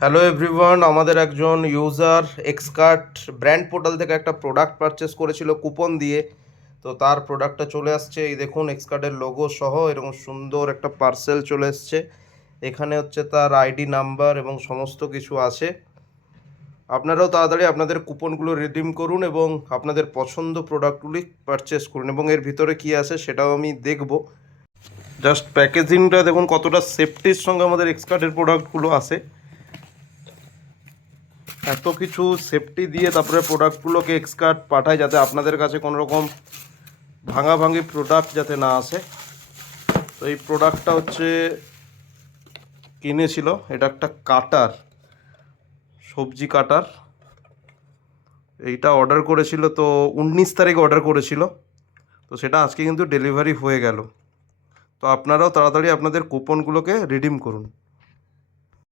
Hello everyone, আমাদের একজন user এক্সকার্ট brand portal থেকে একটা প্রোডাক্ট পারচেস করেছিল কুপন দিয়ে। তো তার প্রোডাক্টটা চলে আসছে, এই দেখুন এক্সকার্টের লোগো সহ এরকম সুন্দর একটা পার্সেল চলে এসছে। এখানে হচ্ছে তার আইডি নাম্বার এবং সমস্ত কিছু আছে। আপনারাও তাড়াতাড়ি আপনাদের কুপনগুলো রিডিম করুন এবং আপনাদের পছন্দ প্রোডাক্টগুলি পারচেস করুন, এবং এর ভিতরে কি আছে সেটাও আমি দেখব। জাস্ট প্যাকেজিংটা দেখুন কতটা সেফটির সঙ্গে আমাদের এক্সকার্টের প্রোডাক্টগুলো আসে। এত কিছু সেফটি দিয়ে তারপরে প্রোডাক্টগুলোকে এক্সকার্ট পাঠায় যাতে আপনাদের কাছে কোনো রকম ভাঙাভাঙি প্রোডাক্ট যাতে না আসে। তো এই প্রোডাক্টটা হচ্ছে কিনেছিল, এটা একটা কাটার, সবজি কাটার। এইটা অর্ডার করেছিল, তো 19 তারিখ অর্ডার করেছিল, তো সেটা আজকে কিন্তু ডেলিভারি হয়ে গেল। তো আপনারাও তাড়াতাড়ি আপনাদের কুপনগুলোকে রিডিম করুন।